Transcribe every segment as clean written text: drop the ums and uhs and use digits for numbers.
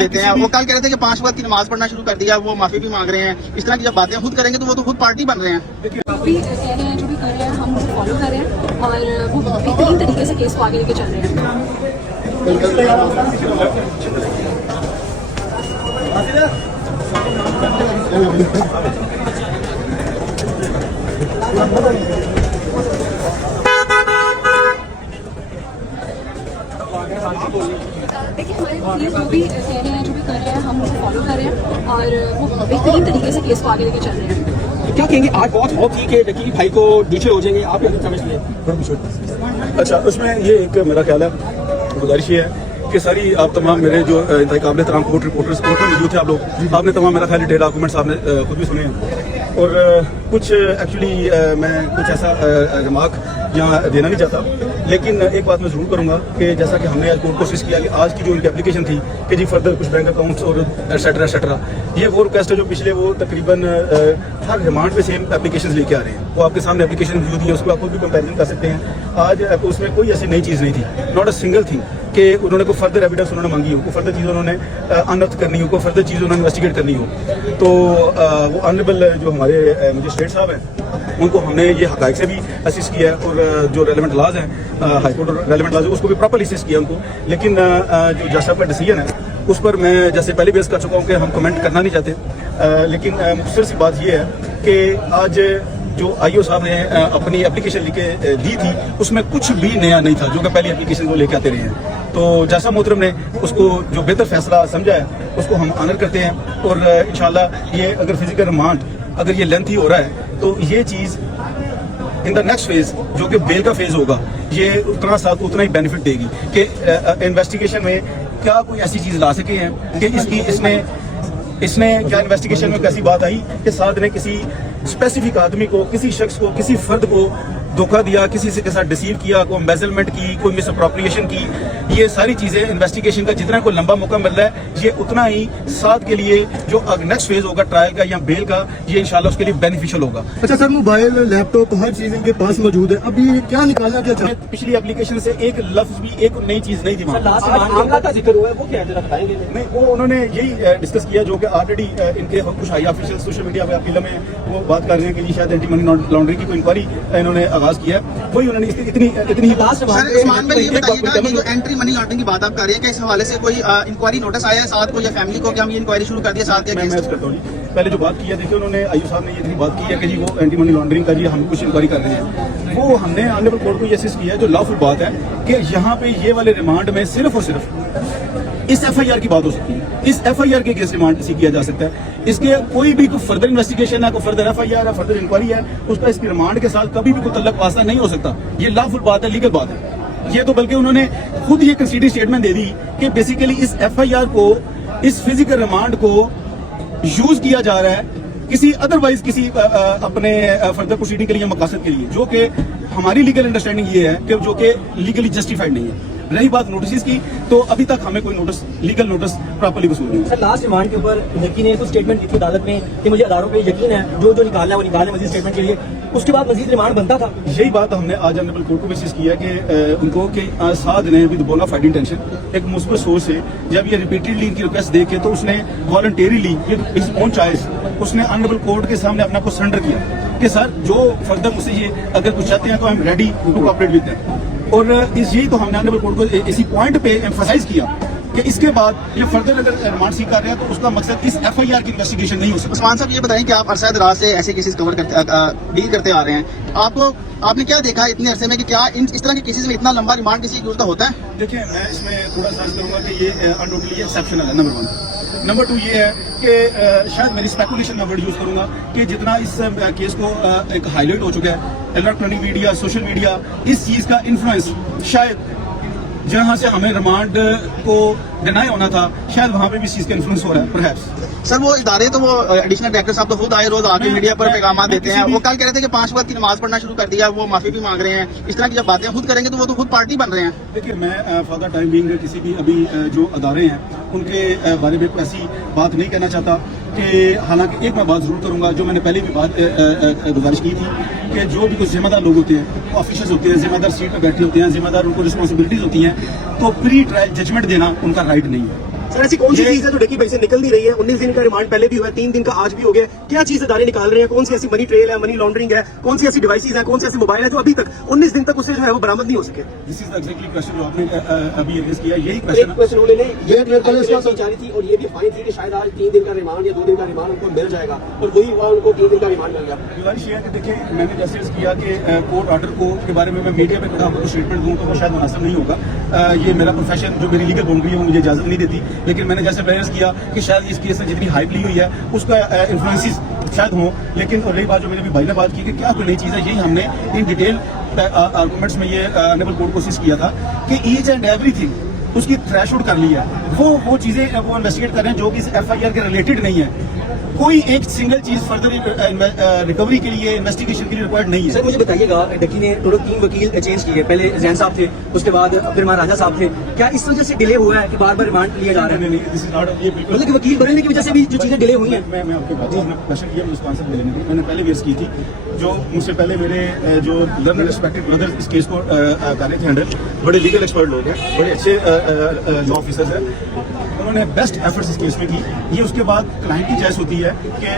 देते हैं। वो कल कह रहे थे कि 5 वक्त की नमाज पढ़ना शुरू कर दिया, वो माफी भी मांग रहे हैं। इस तरह की जब बातें खुद करेंगे तो वो तो खुद पार्टी बन रहे हैं। अभी कह रहे हैं जो भी कर रहे हैं हम उसे फॉलो कर रहे हैं और वो बेहतरीन तरीके से केस को आगे लेके चल रहे हैं। देखिए हमारे वकील जो भी कह रहे हैं जो भी कर रहे हैं हम उसे फॉलो कर रहे हैं और वो बेहतरीन तरीके से केस को आगे लेके चल रहे हैं। क्या कहेंगे आज बहुत बहुत थी कि वकील भाई को पीछे हो जाएंगे, आप क्या समझते हैं? अच्छा, उसमें ये एक मेरा ख्याल है, गुजारिश ये है कि सारी आप तमाम मेरे जो काबिल तमाम कोर्ट रिपोर्टर्स कोर्ट में मौजूद थे आप लोग, आपने तमाम मेरा ख्याल डिटेल डॉक्यूमेंट्स आपने खुद भी सुने हैं और कुछ एक्चुअली मैं कुछ ऐसा रिमार्क यहाँ देना नहीं चाहता, लेकिन एक बात मैं जरूर करूँगा कि जैसा कि हमने आज कोर्ट कोशिश किया कि आज की जो उनकी एप्लीकेशन थी कि जी फर्दर कुछ बैंक अकाउंट्स और एटसेट्रा ये वो रिक्वेस्ट है जो पिछले वो तकरीबन हर रिमांड पे सेम एप्लीकेशन लेके आ रहे हैं। वो आपके सामने एप्लीकेशन मौजूद है, उसको आप खुद भी कंपेरिजन कर सकते हैं। आज उसमें कोई ऐसी नई चीज़ नहीं थी, नॉट अ सिंगल थिंग कि उन्होंने कोई फर्दर एविडेंस उन्होंने मांगी हो, कोई फर्दर चीज़ उन्होंने अनर्थ करनी हो, कोई फर्दर चीज़ उन्होंने इन्वेस्टिगेट करनी हो। तो वो ऑनरेबल जो हमारे मजिस्ट्रेट साहब हैं उनको हमने ये हक़ाइक़ से भी असिस्ट किया है और जो रेलेवेंट लॉज हैं हाई कोर्ट और रेलेवेंट लॉज उसको भी प्रॉपर्ली असिस्ट किया उनको। लेकिन जो जज साहब का डिसीजन है उस पर मैं जैसे पहले बेस कर चुका हूँ कि हम कमेंट करना नहीं चाहते, लेकिन मुख्तसर सी बात ये है कि आज जो आईओ साहब ने अपनी एप्लीकेशन लिख के दी थी उसमें कुछ भी नया नहीं था जो कि पहली एप्लीकेशन को लेके आते रहे हैं। तो जैसा मोहतरम ने उसको जो बेहतर फैसला समझा है उसको हम ऑनर करते हैं और इंशाल्लाह ये अगर फिजिकल रिमांड अगर ये लेंथी हो रहा है तो ये चीज़ इन द नेक्स्ट फेज जो कि बेल का फेज होगा ये उतना साथ उतना ही बेनिफिट देगी कि इन्वेस्टिगेशन में क्या कोई ऐसी चीज़ ला सके हैं कि इसने क्या इन्वेस्टिगेशन में कैसी बात आई कि साथ ने किसी स्पेसिफिक आदमी को, किसी शख्स को, किसी फर्द को धोखा दिया, किसी से के साथ डिसीव किया, कोई एम्बेजलमेंट की, कोई मिस अप्रोप्रिएशन की। ये सारी चीज़ें इन्वेस्टिगेशन का जितना कोई लंबा मौका मिल रहा है ये उतना ही साथ के लिए जो नेक्स्ट फेज होगा ट्रायल का या बेल का ये इंशाल्लाह उसके लिए बेनिफिशियल होगा। अच्छा सर, मोबाइल लैपटॉप हर चीज़ इनके पास मौजूद है, अभी क्या निकालना क्या चाहते हैं? पिछली एप्लीकेशन से एक लफ्ज भी एक नई चीज़ नहीं थी। मामला का जिक्र हुआ है वो क्या है जरा बताएंगे? नहीं, वो उन्होंने यही डिस्कस किया जो कि ऑलरेडी इनके कुछ हाई ऑफिशियल सोशल मीडिया पे फिल्म में वो बात कर रहे हैं कि जी शायद एंटी मनी लॉन्ड्रिंग की कोई इंक्वायरी इन्होंने आगाज किया है। वही उन्होंने इतनी उस्मान भाई ये बताइएगा कि जो एंटी मनी लॉन्ड्रिंग की बात आप कर रहे हैं कि इस हवाले से कोई इंक्वायरी नोटिस आया है साथ को या फैमिली को कि हम ये इंक्वायरी शुरू कर दिया साथ के? मैं करता हूँ जी, पहले जो बात की है देखिए उन्होंने आईओ साहब ने ये इतनी बात की है कि जी वो एंटी मनी लॉन्ड्रिंग का जी हम कुछ इंक्वायरी कर रहे हैं। वो हमने ऑनरेबल कोर्ट को ये असिस्ट किया है, जो लॉफुल बात है कि यहाँ पे ये वाले रिमांड में सिर्फ और सिर्फ इस एफआईआर की बात हो सकती है, इस एफआईआर के केस रिमांड इसी किया जा सकता है। इसके कोई भी कोई फर्दर इन्वेस्टिगेशन है, कोई फर्दर एफआईआर है, फर्दर इंक्वायरी है, उसका इसके रिमांड के साथ कभी भी कोई तल्लक वास्ता नहीं हो सकता। ये लॉफुल बात है, लीगल बात है। ये तो बल्कि उन्होंने खुद ये कंसीडर स्टेटमेंट दे दी कि बेसिकली इस एफआईआर को, इस फिजिकल रिमांड को यूज किया जा रहा है किसी अदरवाइज किसी अपने फर्दर प्रोसीडिंग के लिए, मकासद के लिए, जो कि हमारी लीगल अंडरस्टैंडिंग ये है कि जो कि लीगली जस्टिफाइड नहीं है। रही बात नोटिस की, तो अभी तक हमें कोई नोटिस, लीगल नोटिस प्रॉपर्ली वसूल नहीं है। सर लास्ट रिमांड के ऊपर यकीन है, कुछ स्टेटमेंट लिखी अदालत में कि मुझे अदारों पे यकीन है जो निकालना है वो निकालना मजीद स्टेटमेंट के लिए, उसके बाद मजीद रिमांड बनता था। यही बात हमने आज ऑनरेबल कोर्ट को बेसिस किया कि उनको कि साद ने विद बोला फाइड इंटेंशन एक मुस्बत सोच से जब ये रिपीटेडली इनकी रिक्वेस्ट देके तो उसने वॉलंटेरिली इज ओन चॉइस उसने ऑनरेबल कोर्ट के सामने अपना को सरेंडर किया कि सर जो फर्दर मुझसे ये अगर कुछ चाहते हैं तो I am ready to cooperate with them. और यही तो हमने ऑनरेबल कोर्ट को इसी पॉइंट पे एम्फसाइज किया कि इसके बाद ये फर्दर अगर रिमांड सीख कर रहे हैं तो उसका मकसद इस एफआईआर की इन्वेस्टिगेशन नहीं हो सकता। उस्मान साहब ये बताएं कि आप अरसा दराज से ऐसे केसेस कवर डील करते आ रहे हैं, आपने क्या देखा इतने अरसे में कि क्या इस तरह के केसेस में इतना लंबा रिमांड किसी यूज का होता है? देखिए मैं इसमें थोड़ा सा करूंगा कि ये अनडोटली एक्सेप्शनल है, नंबर 1। नंबर 2 ये है कि शायद मेरी स्पेकुलेशन में वर्ड यूज करूंगा कि जितना इस केस को एक हाईलाइट हो चुका है इलेक्ट्रॉनिक मीडिया, सोशल मीडिया, इस चीज का इन्फ्लुएंस शायद जहां से हमें रिमांड को डिनाई होना था शायद वहां पे भी इस चीज का इन्फ्लुएंस हो रहा है परहैप्स। सर वो इदारे तो वो एडिशनल डायरेक्टर साहब तो खुद आए रोज आके मीडिया पर पैगाम देते हैं। वो कल कह रहे थे कि 5 वक्त की नमाज पढ़ना शुरू कर दिया, वो माफी भी मांग रहे हैं। इस तरह की जब बातें खुद करेंगे तो वो तो खुद पार्टी बन रहे हैं। देखिए मैं फॉर द टाइम बीइंग किसी भी अभी जो अदारे हैं उनके बारे में कोई ऐसी बात नहीं कहना चाहता कि हालांकि एक मैं बात जरूर करूंगा जो मैंने पहले भी बात गुजारिश की थी कि जो भी कुछ जिम्मेदार लोग होते हैं, ऑफिसर्स होते हैं, जिम्मेदार सीट पर बैठे होते हैं, जिम्मेदार उनको रिस्पॉन्सिबिलिटीज होती हैं, तो प्री ट्रायल जजमेंट देना उनका राइट नहीं है। सर ऐसी कौन सी चीज है जो डकी भाई से निकल नहीं रही है? 19 दिन का रिमांड पहले भी हुआ है, 3 दिन का आज भी हो गया। क्या चीज अदारे निकाल रहे हैं? कौन सी ऐसी मनी ट्रेल है, मनी लॉन्ड्रिंग है, कौन सी ऐसी डिवाइसेज है, कौन सी ऐसी मोबाइल है जो अभी तक 19 दिन तक उससे जो है वो बरामद नहीं हो सके? दिस इज एग्जैक्टली क्वेश्चन जो आपने अभी रेज किया, यही एक क्वेश्चन क्वेश्चन उन्होंने ये क्लियर कर इसका सोचारी थी और ये भी फाइन थी कि शायद आज 3 दिन का रिमांड या 2 दिन का रिमांड उनको मिल जाएगा और वही हुआ, उनको 3 दिन का रिमांड मिल गया। गुजारिश ये है कि देखिए, मैंने जैसे अर्ज किया कि कोर्ट ऑर्डर को के बारे में मैं मीडिया में खड़ा होकर स्टेटमेंट दूं तो वो शायद मुनासिब नहीं होगा। ये मेरा प्रोफेशन, जो मेरी लीगल बाउंड्री है, वो मुझे इजाजत नहीं देती। लेकिन मैंने जैसे अर्ज किया कि शायद इस केस में जितनी हाइप ली हुई है उसका इन्फ्लुएंसेस शायद हो। लेकिन और रही बात जो मेरे भी भाई ने बात की कि क्या कोई नई चीज़ है, यही हमने इन डिटेल आर्गूमेंट्स में ये ऑनरेबल कोर्ट कोशिश किया था कि ईच एंड एवरीथिंग उसकी थ्रेशहोल्ड कर ली है। वो चीजें वो इन्वेस्टिगेट कर रहे हैं जो कि FIR के रिलेटेड नहीं है। कोई एक सिंगल चीज फर्दर रिकवरी के लिए, इन्वेस्टिगेशन के लिए रिक्वायर्ड नहीं है। सर मुझे बताइएगा, डकी ने टोटल 3 वकील चेंज किए। पहले जैन साहब थे, उसके बाद अब्दुल राजा साहब थे। क्या इस वजह से डिले हुआ है कि बार बार रिमांड लिया जा रहा है? नहीं, दिस इज नॉट, ये बिल्कुल मतलब कि वकील बदलने की वजह से भी जो चीजें डिले हुई हैं। मैं आपके बात क्वेश्चन किया, मैं उसका आंसर देने नहीं। मैंने पहले भी अर्ज की थी, जो मुझसे पहले मेरे जो लर्नर रिस्पेक्टेड ब्रदर्स इस केस को कर रहे थे हैंडल, बड़े लीगल एक्सपर्ट लोग हैं, बड़े अच्छे लॉ ऑफिसर्स हैं, उन्होंने बेस्ट एफर्ट्स इस केस में की। ये उसके बाद क्लाइंट की चॉइस होती है कि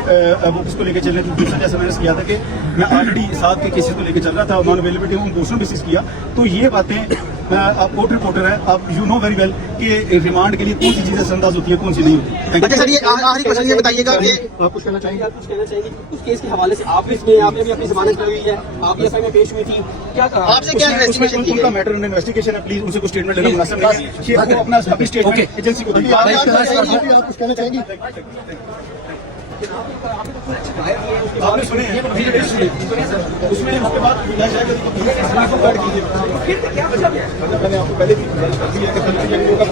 वो किसको लेकर चलने। दूसरा जैसे मैंने किया था कि मैं ऑलरेडी साथ के केसेस को लेकर चल रहा था, नॉन अवेलेबिलिटी उन पोस्टों बेसिस किया। तो ये बातें आप कोर्ट रिपोर्टर है, आप यू नो वेरी वेल कि रिमांड के लिए कौन सी चीजें संदाज होती है, कौन सी नहीं होती। अच्छा सर, ये आखिरी क्वेश्चन ये बताइएगा कि आप कुछ कहना चाहेंगे? आप कुछ कहना चाहेंगे उस केस के हवाले से? आप भी इसमें, आपने भी अपनी जमानत कराई हुई है, आप भी एफआईआर में पेश हुई थी, क्या कहा आपसे क्या इन्वेस्टिगेशन की उनका गई? मैटर इन्वेस्टिगेशन है, प्लीज उनसे कोई स्टेटमेंट लेना मुनासिब नहीं है। ये वो अपना अभी स्टेटमेंट एजेंसी को दीजिए। आप कुछ कहना चाहेंगे? आपने सुने हैं, उसमें उसके बाद गुजारिश है कि इसको गाइड कीजिए। मैंने आपको पहले भी गुजारिश कर दी है कि कल की एक्टिव का